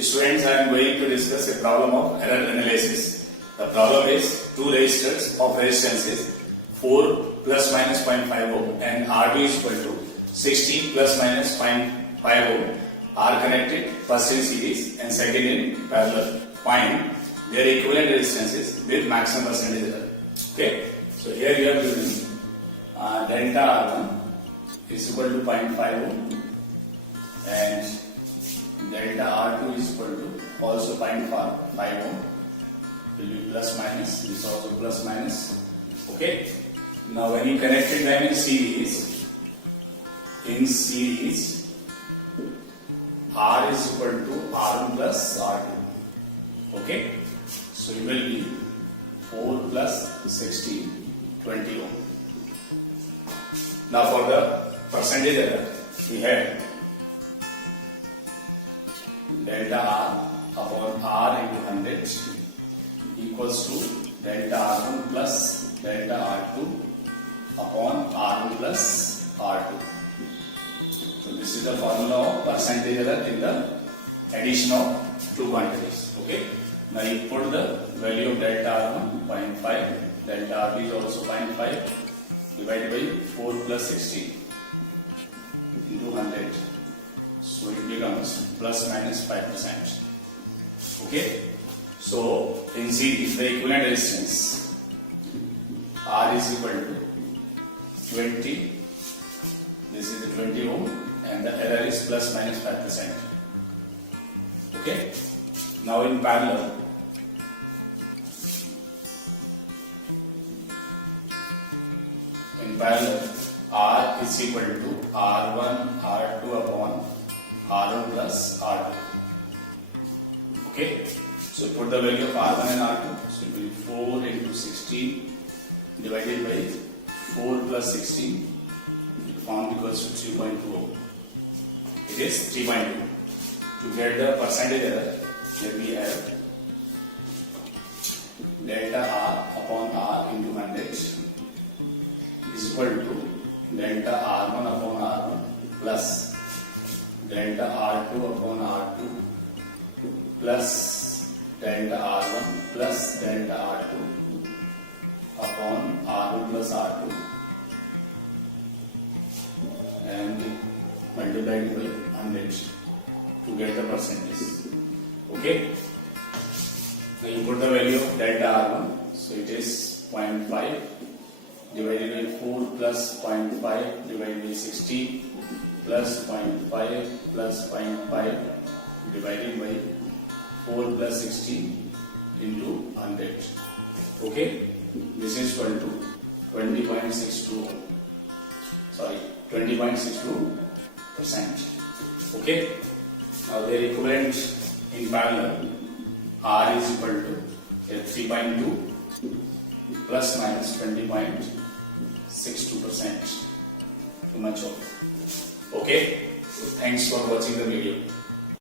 Students, I am going to discuss a problem of error analysis. The problem is two resistors of resistances 4 plus minus 0.5 ohm and R2 is equal to 60 plus minus 0.5 ohm are connected first in series and second in parallel. Find their equivalent resistances with maximum percentage error. Okay, so here you are given delta R1 is equal to 0.5 ohm and delta R2 is equal to also 0.5 ohm, will be plus minus, this also plus minus. Okay, now when you connected them in series R is equal to R1 plus R2. Okay, so it will be 4 plus 16, 20 ohm. Now for the percentage error, we have delta R upon R into 100 equals to delta R1 plus delta R2 upon R1 plus R2. So this is the formula of percentage error in the addition of two quantities. Okay. Now you put the value of delta R1 0.5, delta R2 is also 0.5 divided by 4 plus 16 into 100. So it becomes plus minus 5%. Okay. So in series the equivalent resistance R is equal to 20. This is the 20 ohm and the error is plus minus 5%. Okay. Now in parallel, R is equal to R1 R2 upon R1 plus R2. Okay, so put the value of R1 and R2. So it will be 4 into 16 divided by 4 plus 16. Found equals to 3.2 ohm. It is 3.2. To get the percentage error, here we have delta R upon R into 100 is equal to delta R1 upon R1 plus delta R2 upon R2 plus delta R1 plus delta R2 upon R1 plus R2 and multiplied by 100 to get the percentage. Okay. Now you put the value of delta R1, so it is 0.5 divided by 4 plus 0.5 divided by 60 plus 0.5 plus 0.5 divided by 4 plus 16 into 100. Okay, this is equal to 20.62. Sorry, 20.62%. Okay, now their equivalent in parallel R is equal to 3.2 plus minus 20.62%. Too much of. Okay, so thanks for watching the video.